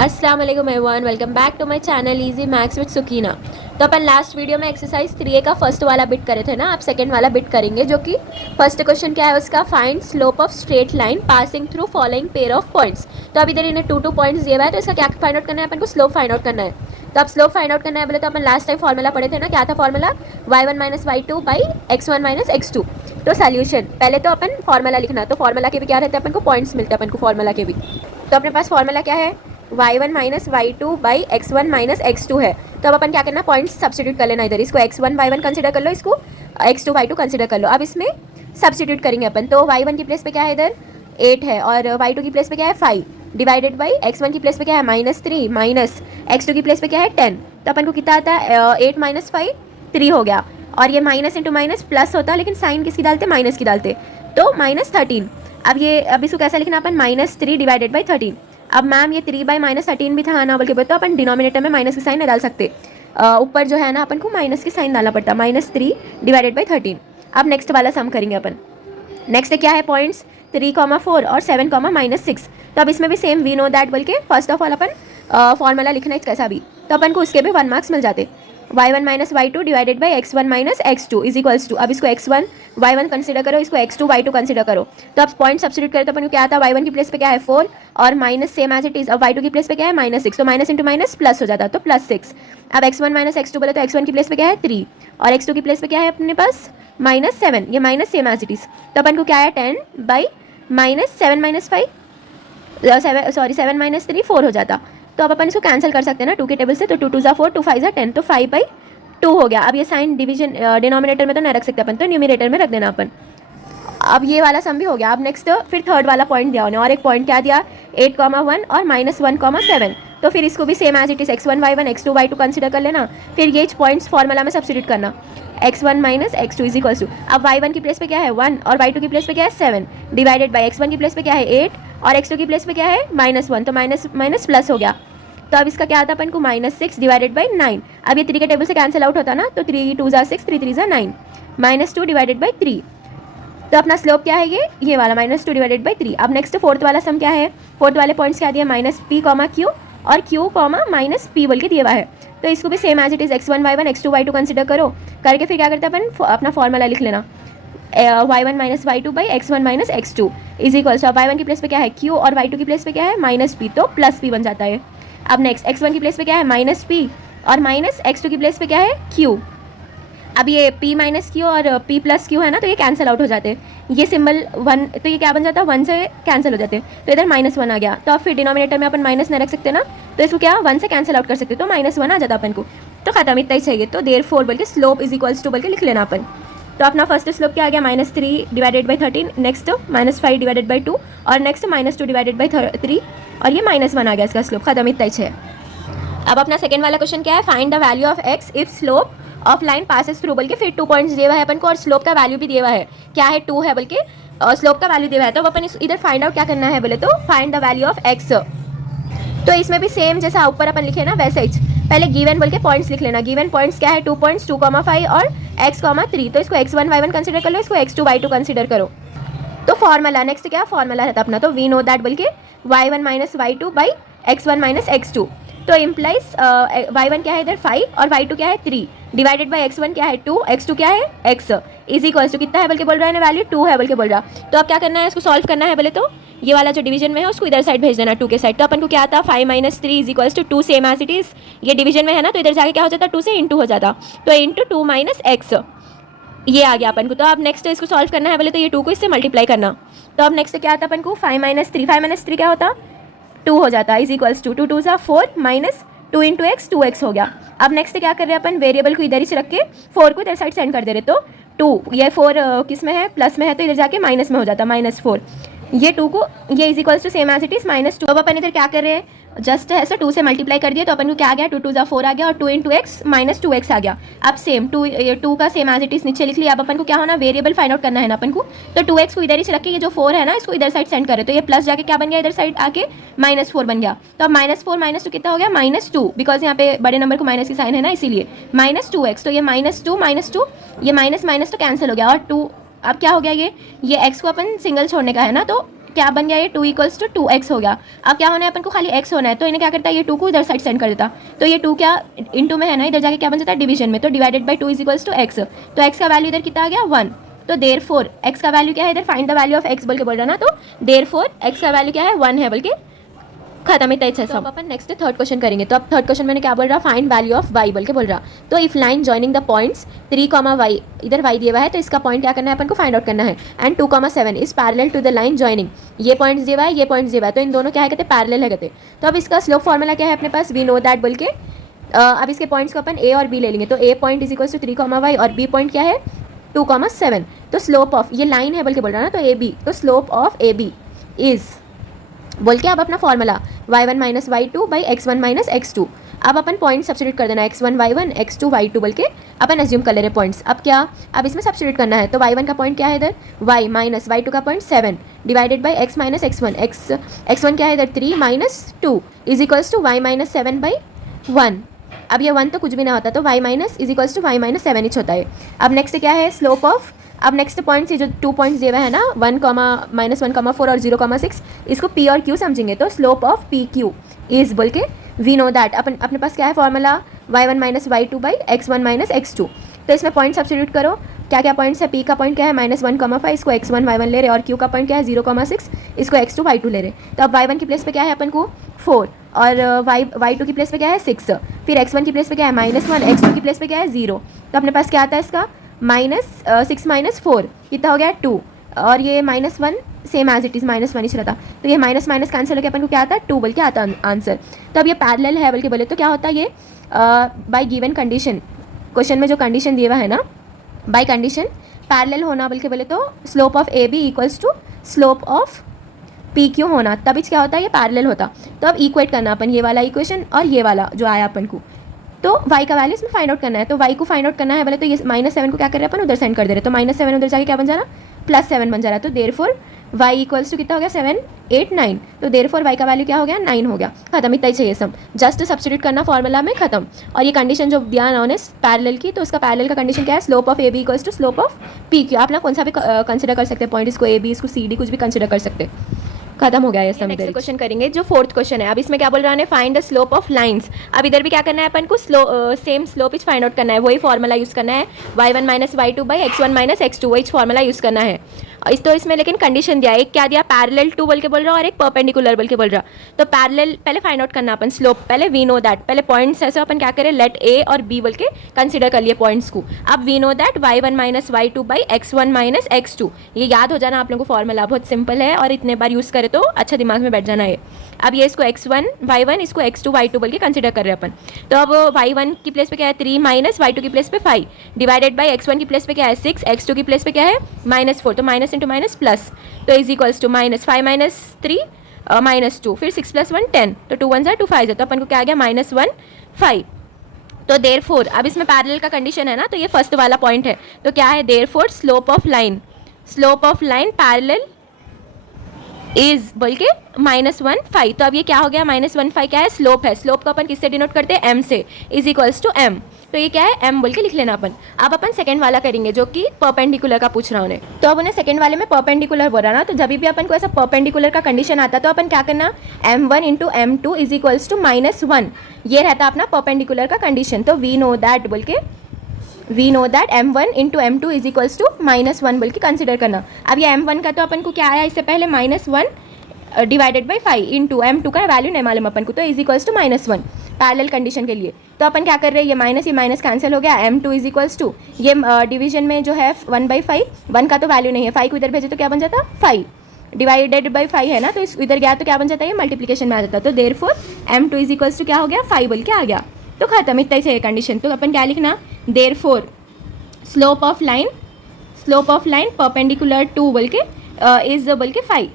अस्सलाम वालेकुम everyone, welcome back to my channel easy maths with Sukina. तो अपन लास्ट वीडियो में एक्सरसाइज 3A का फर्स्ट वाला बिट करे थे ना, आप सेकंड वाला बिट करेंगे, जो कि फर्स्ट क्वेश्चन क्या है उसका, find slope of straight line passing through following pair of points. तो अभी इधर इन्हें टू पॉइंट्स दिए हुआ है, तो इसका क्या फाइंड आउट करना है अपन को, स्लोप फाइंड आउट करना है। तो अब स्लोप फाइंड आउट करना है बोले तो अपन लास्ट टाइम फॉर्मूला पढ़े थे ना, क्या था formula, y1 minus y2 by x1 minus x2। तो सोल्यूशन पहले तो अपन फॉर्मूला लिखना, तो फॉर्मूला के भी क्या रहते हैं अपन को, पॉइंट्स मिलते हैं अपन को फॉर्मूला के भी। तो अपने पास फॉर्मूला क्या है, y1 minus y2 by x1 minus x2 है। तो अब अपन क्या करना, पॉइंट्स सब्स्टिट्यूट कर लेना, इधर इसको x1 y1 कंसिडर कर लो, इसको x2 y2 कंसिडर कर लो। अब इसमें सब्स्टिट्यूट करेंगे अपन, तो y1 की प्लेस पे क्या है, इधर 8 है, और y2 की प्लेस पे क्या है 5, डिवाइडेड बाई x1 की प्लेस पे क्या है -3, माइनस x2 की प्लेस पे क्या है 10। तो अपन को कितना आता है, 8 माइनस 5 3 हो गया, और ये माइनस इंटू माइनस प्लस होता, लेकिन साइन किसकी डालते, माइनस की डालते, तो -13। अब इसको कैसा लिखना अपन, -3 डिवाइडेड बाई 13। अब मैम ये 3 बाई -13 भी था ना, बल्कि तो अपन डिनोमिनेटर में माइनस की साइन नहीं डाल सकते, ऊपर जो है ना अपन को माइनस की साइन डालना पड़ता, -3 डिवाइडेड बाई 13। अब नेक्स्ट वाला सम करेंगे अपन। नेक्स्ट क्या है, पॉइंट्स 3,4 और 7,-6। तो अब इसमें भी सेम वी नो दैट बोल के first of all upon formula लिखना है कैसा भी, तो अपन को उसके भी 1 मार्क्स मिल जाते। y1 minus y2 divided by x1 minus x2 is equals to, अब इसको x1 y1 कंसिडर करो, इसको x2 y2 कंसिडर करो। तो अब पॉइंट सब्स्टिट्यूट करें तो अपन को क्या आता है, y1 की प्लेस पे क्या है 4 और minus same as it is, अब y2 की प्लेस पे क्या है -6, तो माइनस इंटू माइनस प्लस हो जाता, तो +6। अब x1 माइनस x2 बोले तो x1 की प्लेस पे क्या है 3 और x2 की प्लेस पे क्या है अपने पास -7, ये minus same as it is. तो अपन को क्या है 10 बाई -7 माइनस 5 7 माइनस 3 4 हो जाता। तो अब अपन इसको कैंसिल कर सकते हैं ना 2 के टेबल से, तो 2 2 4 2 5 10, तो 5/2 हो गया। अब ये साइन डिवीजन डिनोमिनेटर में तो नहीं रख सकते अपन, तो न्यूमरेटर में रख देना अपन। अब ये वाला सम भी हो गया। अब नेक्स्ट फिर थर्ड वाला पॉइंट दिया उन्हें, और एक पॉइंट क्या दिया 8,1 और -1,7। तो फिर इसको भी same as it is x1 y1 x2 y2 consider कर लेना, फिर ये पॉइंट्स फॉर्मूला में सब्स्टिट्यूट करना, x1 minus x2 is equals to, अब y1 की प्लेस पे क्या है 1 और y2 की प्लेस पे क्या है 7, डिवाइडेड बाई x1 की प्लेस पे क्या है 8 और x2 की प्लेस पे क्या है -1, तो माइनस माइनस प्लस हो गया। तो अब इसका क्या आता है अपन को -6 डिवाइडेड बाई 9। अब ये 3 के टेबल से कैंसिल आउट होता ना, तो 3 2 6 3 3 9, -2 डिवाइडेड बाई 3। तो अपना स्लोप क्या है, ये वाला -2 डिवाइडेड बाई 3। अब नेक्स्ट फोर्थ वाला सम क्या है, फोर्थ वाले पॉइंट्स क्या दिया, -p, q और q, -p बोल के दिया हुआ है। तो इसको भी same as it is x1 y1 x2 y2 consider करो, करके फिर क्या करते हैं अपन अपना फॉर्मूला लिख लेना, y1 minus y2 by x1 minus x2 is equals to, अब y1 की प्लेस पे क्या है q और y2 की प्लेस पे क्या है -p, तो +p बन जाता है। अब नेक्स्ट x1 की प्लेस पे क्या है -p और -x2 की प्लेस पे क्या है q। अब ये p माइनस क्यू और p प्लस क्यू है ना, तो ये कैंसिल आउट हो जाते हैं, ये सिंबल 1, तो ये क्या बन जाता है 1 से कैंसिल हो जाते हैं, तो इधर -1 आ गया। तो अब फिर डिनोमिनेटर में अपन माइनस नहीं रख सकते ना, तो इसको क्या 1 से कैंसिल आउट कर सकते, तो -1 आ जाता अपन को, तो खत्म, इतना ही चाहिए। तो देयरफॉर बोल के स्लोप इज इक्वल्स टू बोल के लिख लेना अपन। तो अपना फर्स्ट स्लोप क्या आ गया, -3 divided by 13, next -5 divided by 2 और नेक्स्ट -2 डिवाइडेड बाई 3, और ये -1 आ गया इसका स्लोप, खत्म, इतना ही है। अब अपना सेकंड वाला क्वेश्चन क्या है, find the value of x if slope of line passes through बोल के, फिर 2 पॉइंट्स दिए हुआ है अपन को और स्लोप का वैल्यू भी दिया हुआ है, क्या है 2 है बोल के, स्लोप का वैल्यू दिया हुआ है। तो अब अपन इधर फाइंड आउट क्या करना है बोले तो, find the value of x। तो इसमें भी सेम जैसा ऊपर अपन लिखे ना वैसे ही, पहले गिवन बोल के पॉइंट्स लिख लेना। गिवन पॉइंट्स क्या है 2 पॉइंट्स 2,5 और x, 3, तो इसको x1 y1 कंसिडर कर लो, इसको x2 y2 कंसिडर करो। तो फॉर्मूला नेक्स्ट क्या फॉर्मूला रहता अपना, तो वी नो दैट बोल के y1 minus y2 by x1 minus x2, तो इम्प्लाइज y1 क्या है इधर 5 और y2 क्या है 3, डिवाइडेड बाई x1 क्या है 2, x2 क्या है x, इज इक्वल्स टू कितना है बोल के बोल रहा है ना, वैल्यू 2 है बोल के बोल रहा। तो अब क्या करना है, इसको सॉल्व करना है बोले तो ये वाला जो डिवीजन में है उसको इधर साइड भेज देना 2 के साइड। तो अपन को क्या आता 5 - 3 is equals to 2, same as it is, ये डिवीजन में है ना, तो इधर जाके क्या हो जाता 2 से इंटू हो जाता, तो इंटू 2 माइनस x, ये आ गया अपन को। तो अब नेक्स्ट इसको सॉल्व करना है बोले तो ये 2 को इससे मल्टीप्लाई करना। तो अब नेक्स्ट क्या आता अपन को 5 - 3 क्या होता 2 हो जाता, is equals to 2 2 4 minus 2 into x 2x हो गया। अब नेक्स्ट क्या कर रहे हैं अपन, वेरिएबल को इधर ही रख के 4 को इधर साइड सेंड कर दे रहे, तो 2 ये 4 किस में है प्लस में है, तो इधर जाके माइनस में हो जाता -4, ये 2 को ये is equals to same as it is -2। अब अपन इधर क्या कर रहे हैं, जस्ट ऐसे 2 से मल्टीप्लाई कर दिया, तो अपन को क्या आ गया 2 2 4 आ गया और 2 इंटू एक्स -2x आ गया। अब सेम 2 का सेम एज इट इज नीचे लिख लिया। अब अपन को क्या होना, वेरिएबल फाइंड आउट करना है ना अपन को, तो 2x को इधर ही रख के ये जो 4 है ना इसको इधर साइड सेंड करे, तो ये प्लस जाके क्या बन गया इधर साइड आके -4 बन गया। तो अब -4 -2 कितना हो गया -2, बिकॉज यहाँ पे बड़े नंबर को माइनस की साइन है ना इसीलिए -2x, तो ये -2 ये माइनस माइनस तो कैंसिल हो गया, और 2 अब क्या हो गया ये x को अपन सिंगल छोड़ने का है ना, तो क्या बन गया, ये 2 इक्वल्स टू 2x हो गया। अब क्या होना है अपन को, खाली x होना है, तो इन्हें क्या करता है, ये 2 को इधर साइड सेंड कर देता, तो ये 2 क्या इनटू में है ना, इधर जाके क्या बन जाता है डिवीजन में, तो divided by 2 is equals to x, तो x का वैल्यू इधर कितना आ गया 1, तो देयरफॉर x का वैल्यू क्या है, इधर find the value of x बोल के बोल रहा ना, तो देयरफॉर x का वैल्यू क्या है 1 है बोल के खत्म। इतना अच्छा सब। अपन नेक्स्ट थर्ड क्वेश्चन करेंगे। तो अब थर्ड क्वेश्चन मैंने क्या बोल रहा, फाइंड वैल्यू ऑफ y बोल के बोल रहा। तो if line joining the points 3, y, इधर y दिया हुआ है, तो इसका पॉइंट क्या करना है अपन को, फाइंड आउट करना है, and 2, 7 is parallel to the line joining, ये पॉइंट्स दिया हुआ है, ये पॉइंट्स दिया हुआ है, तो इन दोनों क्या है कहते पैरेलल है कहते। तो अब इसका स्लोप फॉर्मूला क्या है अपने पास, वी नो दैट बोल के अब इसके पॉइंट्स को अपन a और b ले लेंगे, तो a point is equals to 3, y और b पॉइंट क्या है 2, 7, तो स्लोप ऑफ, ये लाइन है बोल के बोल रहा ना, तो ए बी, तो slope of A B is बोल के अब अपना formula y1 minus y2 by x1 minus x2। अब अपन पॉइंट सब्स्टिट्यूट कर देना, x1 y1 x2 y2 बोल के अपन एज्यूम कर ले रहे पॉइंट्स। अब क्या, अब इसमें सब्स्टिट्यूट करना है, तो y1 का पॉइंट क्या है इधर y माइनस y2 का point 7 divided by x minus x1, x1 क्या है इधर 3 minus 2 is equals to y minus 7 by 1। अब ये 1 तो कुछ भी ना होता, तो y minus is equals to y minus 7 inch होता है। अब नेक्स्ट क्या है, स्लोप ऑफ, अब नेक्स्ट पॉइंट्स ये जो 2 पॉइंट्स दिए हुए हैं ना, 1, -1, 4 और 0, 6, इसको p और q समझेंगे, तो slope of P Q is बोल के वी नो दैट अपने पास क्या है formula y1 minus y2 by x1 minus x2। तो इसमें पॉइंट सब्स्टिट्यूट करो, क्या क्या पॉइंट्स है, p का पॉइंट क्या है -1, 5, इसको x1 y1 ले रहे, और q का पॉइंट क्या है 0, 6, इसको x2 y2 ले रहे। तो अब y1 की प्लेस पे क्या है अपन को 4, और y2 की प्लेस पे क्या है 6, फिर x1 की प्लेस पे क्या है -1, x2 की प्लेस पे क्या है 0, तो अपने पास क्या आता है इसका -6 माइनस 4 कितना हो गया 2, और ये -1 सेम एज इट इज़ -1 ही रहता, तो ये माइनस माइनस कैंसिल होकर अपन को क्या आता है 2 बोल के आता आंसर। तो अब ये पैरेलल है बोल के बोले, तो क्या होता है ये बाय गिवन कंडीशन, क्वेश्चन में जो कंडीशन दिया हुआ है ना, बाय कंडीशन पैरेलल होना बोल के बोले, तो slope of A B equals to slope of P Q होना, तभी क्या होता है ये पैरेलल होता। तो अब इक्वेट करना अपन ये वाला इक्वेशन और ये वाला जो आया अपन को, तो y का वैल्यू इसमें फाइंड आउट करना है, तो y को फाइंड आउट करना है बोले, तो ये -7 को क्या कर रहे हैं अपन उधर सेंड कर दे रहे, तो -7 उधर जाके क्या बन जा रहा +7 बन जा रहा है, तो देयरफॉर y इक्वल्स टू कितना हो गया 7, 8, 9, तो देयरफॉर y का वैल्यू क्या हो गया 9 हो गया, खत्म। इतना ही चाहिए सम, जस्ट सब्स्टिट्यूट करना फॉर्मूला में, खत्म। और ये कंडीशन जो दिया ना पैरेलल की, तो उसका पैरेलल का कंडीशन क्या है, slope of A B equals to slope of P Q. आप ना कौन सा भी कंसिडर कर सकते हैं पॉइंट, इसको ए बी, इसको सी डी, कुछ भी कंसिडर कर सकते हैं। खत्म हो गया ये सब। नेक्स्ट क्वेश्चन करेंगे जो फोर्थ क्वेश्चन है। अब इसमें क्या बोल रहा है, find the slope of lines. अब इधर भी क्या करना है अपन को, same slope is find out करना है, वही फॉर्मूला यूज करना है, y1 minus y2 by x1 minus x2, वही फॉर्मूला यूज करना है। इस तो इसमें लेकिन कंडीशन दिया है, एक क्या दिया पैरेलल टू बोल के बोल रहा और एक परपेंडिकुलर बोल के बोल रहा। तो पैरेलल पहले फाइंड आउट करना अपन स्लोप, पहले वी नो दैट, पहले पॉइंट्स ऐसे अपन क्या करें, लेट ए और बी बोल के कंसिडर कर लिए पॉइंट्स को। अब we know that y1 minus y2 by x1 minus x2, ये याद हो जाना आप लोगों को, फॉर्मूला बहुत सिंपल है और इतने बार यूज़ करे तो अच्छा दिमाग में बैठ जाना है। अब ये इसको x1 y1, इसको x2 y2 बोल के कंसिडर कर रहे हैं अपन। तो अब y1 की प्लेस पे क्या है 3 माइनस y2 की प्लेस पे 5 डिवाइडेड बाई x1 की प्लेस पे क्या है 6, x2 की प्लेस पे क्या है -4, तो माइनस इंटू माइनस प्लस, तो इज इक्वल्स टू -5 माइनस 3 -2, फिर 6 + 1 10, तो 2 1 2 5 है, तो अपन को क्या आ गया -1 5। तो देयरफॉर अब इसमें पैरेलल का कंडीशन है ना, तो ये फर्स्ट वाला पॉइंट है, तो क्या है therefore slope of line parallel is बोल के -1 5। तो अब ये क्या हो गया -1 5 क्या है, स्लोप है, स्लोप को अपन किससे डिनोट करते हैं m से, इज इक्वल्स टू m, तो ये क्या है m बोल के लिख लेना अपन। अब अपन सेकंड वाला करेंगे जो कि परपेंडिकुलर का पूछ रहा उन्हें, तो अब उन्हें सेकंड वाले में परपेंडिकुलर बोल रहा ना, तो जब भी अपन को ऐसा परपेंडिकुलर का कंडीशन आता तो अपन क्या करना, m1 into m2 is equals to -1, ये रहता अपना परपेंडिकुलर का कंडीशन। तो वी नो दैट बोल के m1 into m2 is equals to -1 बोल के कंसिडर करना। अब ये m1 का तो अपन को क्या आया इससे पहले -1 डिवाइडेड बाई 5 इंटू m2 का वैल्यू नहीं मालूम अपन को, तो is equals to -1 parallel condition के लिए। तो अपन क्या कर रहे हैं, ये माइनस कैंसिल हो गया, m2 इज इक्वल्स टू ये डिवीजन में जो है 1/5, 1 का तो वैल्यू नहीं है, 5 को इधर भेजे तो क्या बन जाता 5 डिवाइडेड बाई 5 है ना, तो इस इधर गया तो क्या बन जाता है, ये मल्टीप्लिकेशन में आ जाता, तो therefore m2 is equals to क्या हो गया 5 बोल के आ गया, तो खत्म। इतना ही चाहिए कंडीशन। तो अपन क्या लिखना, therefore slope of line perpendicular to बोल के इज बोल के 5,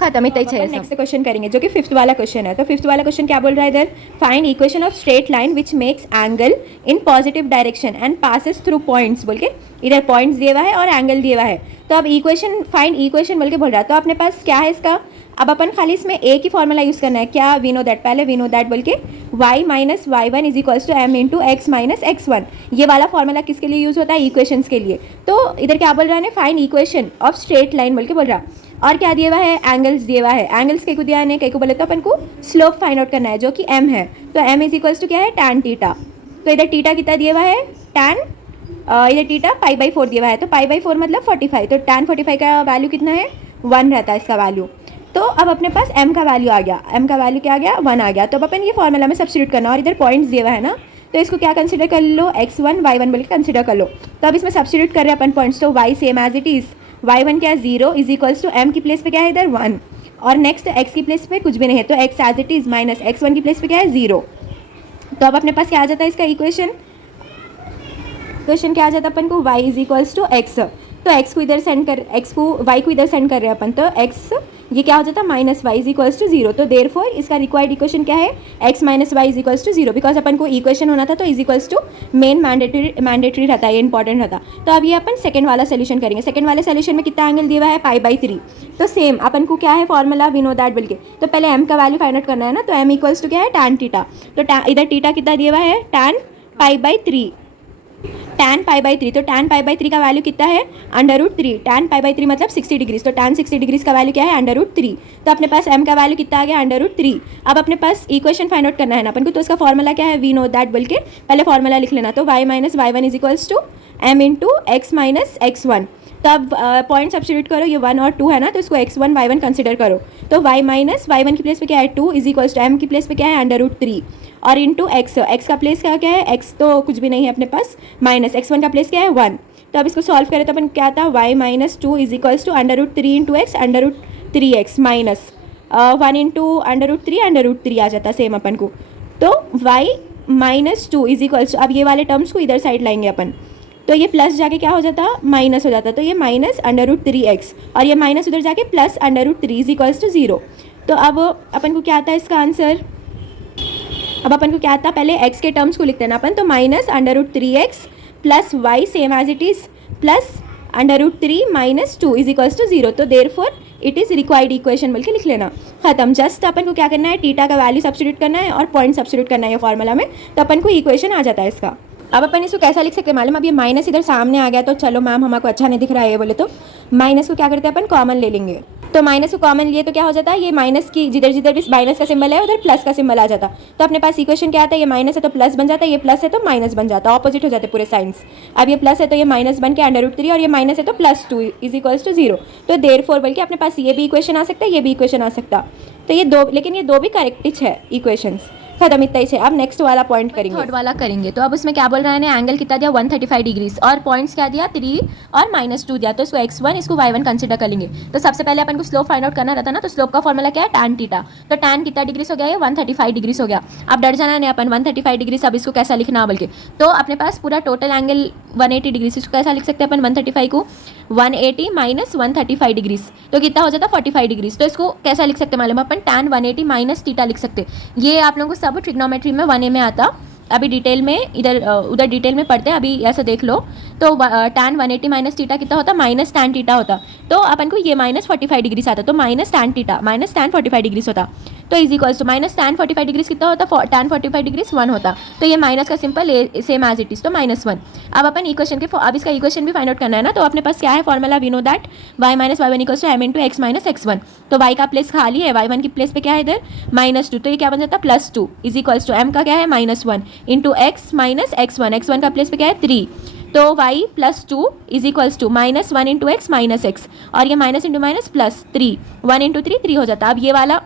खत्म। इतना ही चाहिए। नेक्स्ट क्वेश्चन करेंगे जो कि फिफ्थ वाला क्वेश्चन है। तो फिफ्थ वाला क्वेश्चन क्या बोल रहा है इधर, find equation of straight line which makes angle in positive direction and passes through points बोल के, इधर पॉइंट्स दिया हुआ है और एंगल दिया हुआ है। तो अब फाइंड इक्वेशन बोल के बोल रहा है, तो अपने पास क्या है इसका, अब अपन खाली इसमें ए की फॉर्मूला यूज़ करना है, क्या वी नो दैट, पहले वी नो दैट बोल के y minus y1 is equals to m into x minus x1, ये वाला फॉर्मूला किसके लिए यूज़ होता है, इक्वेशंस के लिए। तो इधर क्या बोल रहा है, find equation of straight line बोल के बोल रहा है। और क्या दिया हुआ है, एंगल्स दिया हुआ है। एंगल्स कई को दिया है, कई को बोले तो अपन को स्लोप फाइंड आउट करना है जो कि m है। तो m इज इक्वल्स टू क्या है, tan थीटा। तो इधर थीटा कितना दिया हुआ है, tan, इधर थीटा π/4 दिया हुआ है। तो π/4 मतलब 45। तो tan 45 का वैल्यू कितना है, 1 रहता है इसका वैल्यू। तो अब अपने पास m का वैल्यू आ गया, m का वैल्यू क्या आ गया, 1 आ गया। तो अब अपन ये फॉर्मूला में सब्स्टिट्यूट करना, और इधर पॉइंट्स दिया हुआ है ना, तो इसको क्या कंसिडर कर लो, x1 y1 बोल के कंसिडर कर लो। तो अब इसमें सब्स्टिट्यूट कर रहे हैं अपन पॉइंट्स, तो y same as it is, y1 क्या है 0 इज इक्वल्स टू m की प्लेस पे क्या है इधर 1, और नेक्स्ट x की प्लेस पे कुछ भी नहीं है, तो x as it is minus x1 की प्लेस पे क्या है 0। तो अब अपने पास क्या आ जाता है इसका इक्वेशन क्या आ जाता है अपन को, y is equals to x। तो x को इधर सेंड कर, x को y को इधर सेंड कर रहे हैं अपन, तो x ये क्या हो जाता है minus y is equals to 0। तो देयरफॉर इसका रिक्वायर्ड इक्वेशन क्या है, x minus y is equals to 0, because अपन को इक्वेशन होना था तो is equals to main mandatory रहता है, ये इंपॉर्टेंट रहता। तो अब ये अपन सेकंड वाला सोल्यूशन करेंगे। सेकंड वाले सोल्यूशन में कितना एंगल दिया हुआ है, π/3। तो सेम अपन को क्या है फॉर्मूला, वी नो दैट बोल के, तो पहले m का वैल्यू फाइंड आउट करना है ना, तो m इक्वल्स टू क्या है tan थीटा। तो इधर थीटा कितना दिया हुआ है, tan π/3, tan π/3। तो tan π/3 का वैल्यू कितना है, √3। tan π/3 मतलब 60 डिग्रीज, तो tan 60 डिग्रीज का वैल्यू क्या है, √3। तो अपने पास m का वैल्यू कितना आ गया, √3। अब अपने पास इक्वेशन फाइंड आउट करना है ना अपन को, तो उसका फॉर्मूला क्या है, वी नो दैट बोल के पहले फॉर्मूला लिख लेना। तो y minus y1 is equals to m into x minus x1। तो अब पॉइंट सब्स्टिट्यूट करो, ये 1 और 2 है ना, तो इसको x1 y1 कंसिडर करो। तो y माइनस y1 की प्लेस पे क्या है 2 इज इक्वल्स टू m की प्लेस पे क्या है √3, और इंटू x का प्लेस क्या है, x तो कुछ भी नहीं है अपने पास, माइनस x1 का प्लेस क्या है 1। तो अब इसको सॉल्व करें तो अपन क्या था, y minus 2 is equals to √3 into x, √3x minus 1 into √3 आ जाता सेम अपन को। तो y minus 2 is equals to, अब ये वाले टर्म्स को इधर साइड लाएंगे अपन, तो ये प्लस जाके क्या हो जाता, माइनस हो जाता। तो ये माइनस √3x, और ये माइनस उधर जाके प्लस √3 इज इक्वल्स टू 0। तो अब अपन को क्या आता है इसका आंसर, अब अपन को क्या आता, पहले x के टर्म्स को लिखते हैं ना अपन, तो minus √3x plus y same as it is plus √3 minus 2 is equals to 0। तो therefore it is required equation बोल के लिख लेना, खत्म। जस्ट अपन को क्या करना है, थीटा का वैल्यू सब्स्टिट्यूट करना है और पॉइंट सब्स्टिट्यूट करना है फॉर्मूला में, तो अपन को इक्वेशन आ जाता है इसका। अब अपन इसको कैसा लिख सकते हैं मालूम, अब ये माइनस इधर सामने आ गया, तो चलो मैम हमको अच्छा नहीं दिख रहा है ये बोले, तो माइनस को क्या करते हैं अपन, कॉमन ले लेंगे। तो माइनस को कॉमन लिए तो क्या हो जाता है, ये माइनस की जिधर जिधर भी माइनस का सिंबल है उधर प्लस का सिंबल आ जाता। तो अपने पास इक्वेशन क्या आता है, ये माइनस है तो प्लस बन जाता है, ये प्लस है तो माइनस बन जाता, ऑपोजिट हो जाते पूरे साइंस। अब ये प्लस है तो ये माइनस बन के √3, और ये माइनस है तो +2 इज इक्वल्स टू 0। तो देयरफॉर बल्कि अपने पास ये भी इक्वेशन आ सकता है, ये भी इक्वेशन आ सकता। तो ये दो, लेकिन ये दो भी करेक्ट है इक्वेशंस, खत्म इतना ही है। अब नेक्स्ट वाला पॉइंट करेंगे, थर्ड वाला करेंगे। तो अब उसमें क्या बोल रहा है, एंगल कितना दिया 135 डिग्रीज, और पॉइंट्स क्या दिया 3 और -2 दिया। तो इसको x1 इसको y1 कंसिडर कर लेंगे। तो सबसे पहले अपन को स्लोप फाइंड आउट करना रहता ना, तो स्लोप का फॉर्मूला क्या है, tan थीटा। तो tan कितना डिग्रीज हो गया, ये 135 डिग्रीज हो गया। अब डर जाना नहीं अपन 135 डिग्रीज, अब इसको कैसा लिखना बोल के, तो अपने पास पूरा टोटल एंगल 180 डिग्रीज, इसको कैसा लिख सकते हैं अपन 135 को 180 माइनस 135 डिग्रीज, तो कितना हो जाता 45 डिग्रीज। तो इसको कैसा लिख सकते हैं मालूम, अपन tan 180 माइनस थीटा लिख सकते। ये आप लोगों को सब ट्रिग्नोमेट्री में 1A में आता, अभी डिटेल में उधर डिटेल में पढ़ते हैं, अभी ऐसा देख लो। तो tan 180 माइनस थीटा कितना होता, माइनस tan थीटा होता। तो अपन को ये माइनस 45 डिग्रीज आता, तो minus tan theta minus tan 45 degrees होता। तो is equals to minus tan 45 degrees कितना होता, tan 45 डिग्रीज 1 होता। तो ये माइनस का simple same as it is, तो -1। अब अपन इक्वेशन के अब इसका इक्वेशन भी फाइंड आउट करना है ना, तो अपने पास क्या है formula, we know that y minus y1 equals to m into x minus x1। तो y का प्लेस खाली है, y1 की प्लेस पे क्या है इधर -2, तो ये क्या बन जाता +2 इज इक्वल्स टू m का क्या है -1 into x minus x1, x1 का प्लेस पे क्या है 3। तो y plus 2 is equals to -1 into x minus x, और ये minus into minus plus 3, 1 into 3 3 हो जाता। अब ये वाला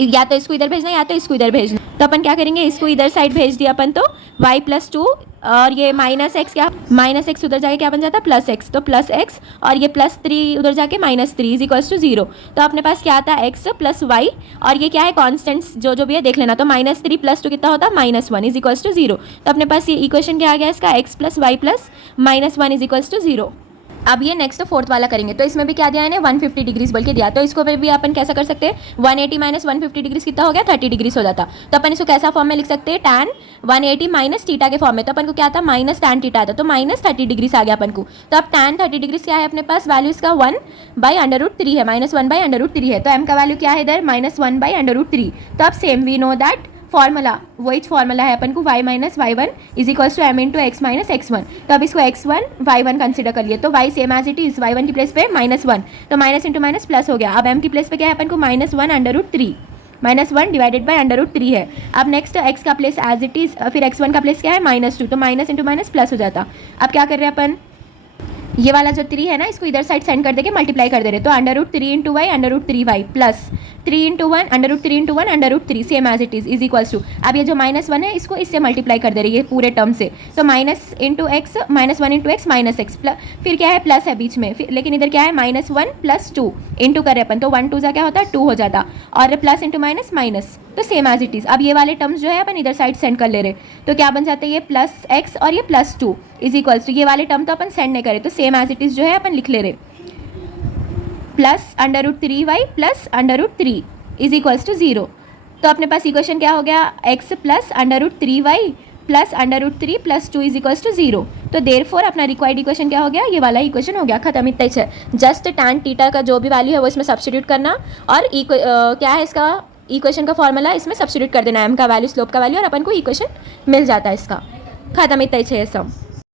या तो इसको इधर भेजना या तो इसको इधर भेजना, तो अपन क्या करेंगे, इसको इधर साइड भेज दिया अपन, तो y प्लस 2 और ये माइनस एक्स, क्या माइनस एक्स उधर जाके क्या बन जाता प्लस एक्स, तो प्लस एक्स और ये +3 उधर जाके -3 इज इक्वल्स टू 0। तो अपने पास क्या आता है x प्लस वाई, और ये क्या है कॉन्स्टेंट्स जो भी है देख लेना। तो -3 + 2 कितना होता है -1 इज इक्वल्स टू 0। तो अपने पास ये इक्वेशन क्या आ गया इसका, x plus y plus -1 is equals to 0। अब ये नेक्स्ट फोर्थ वाला करेंगे, तो इसमें भी क्या दिया है 150 डिग्रीज बोल के दिया। तो इसको भी अपन कैसा कर सकते हैं, 180 माइनस 150 डिग्रीज कितना हो गया 30 डिग्रीज हो जाता। तो अपन इसको कैसा फॉर्म में लिख सकते हैं, tan 180 माइनस थीटा के फॉर्म में। तो अपन को क्या था माइनस tan थीटा था, तो -30 डिग्रीज आ गया अपन को। तो अब tan 30 डिग्रीज क्या है अपने पास, वैल्यू इसका 1/√3 है, -1/√3 है। तो m का वैल्यू क्या है इधर -1/√3। तो अब same we know that formula वही फॉर्मूला है अपन को y minus y one is equals to m into x minus x one. तो अब इसको x1 y1 कंसिडर कर लिए, तो y same as it is, y1 की प्लेस पे -1, तो माइनस इंटू माइनस प्लस हो गया। अब m की प्लेस पे क्या है अपन को -1 √3, -1 डिवाइडेड बाय √3 है। अब नेक्स्ट x का प्लेस एज इट इज, फिर x1 का प्लेस क्या है -2, तो माइनस इंटू माइनस प्लस हो जाता। अब क्या कर रहे हैं अपन, ये वाला जो 3 है ना इसको इधर साइड सेंड कर देके मल्टीप्लाई कर दे रहे, तो √3 into y √3y plus 3 into 1 √3 into 1 √3 same as it is equals to, अब ये जो -1 है इसको इससे मल्टीप्लाई कर दे रही है पूरे टर्म से, तो minus into x -1 into x minus x फिर क्या है प्लस है बीच में, लेकिन इधर क्या है -1 + 2 इंटू कर रहे अपन, तो 1 2 जा क्या होता है 2 हो जाता, और प्लस इंटू माइनस माइनस, तो सेम एज इट इज़। अब ये वाले टर्म्स जो है अपन इधर साइड सेंड कर ले रहे, तो क्या बन जाते हैं ये +x और ये +2 इज इक्वल्स टू, ये वाले टर्म तो अपन सेंड नहीं करे, तो सेम एज इट इज़ जो है अपन लिख ले रहे, plus √3y plus √3 is equals to 0। तो अपने पास इक्वेशन क्या हो गया, x plus √3y plus √3 plus 2 is equals to 0। तो देयरफॉर अपना रिक्वायर्ड इक्वेशन क्या हो गया, ये वाला इक्वेशन हो गया, खत्म, इतना ही है। जस्ट tan थीटा का जो भी वैल्यू है वो इसमें सब्स्टिट्यूट करना, और क्या है इसका इक्वेशन का फॉर्मूला इसमें सब्स्टिट्यूट कर देना, m का वैल्यू, स्लोप का वैल्यू, और अपन को इक्वेशन मिल जाता है इसका, खत्म, इतना ही है सब।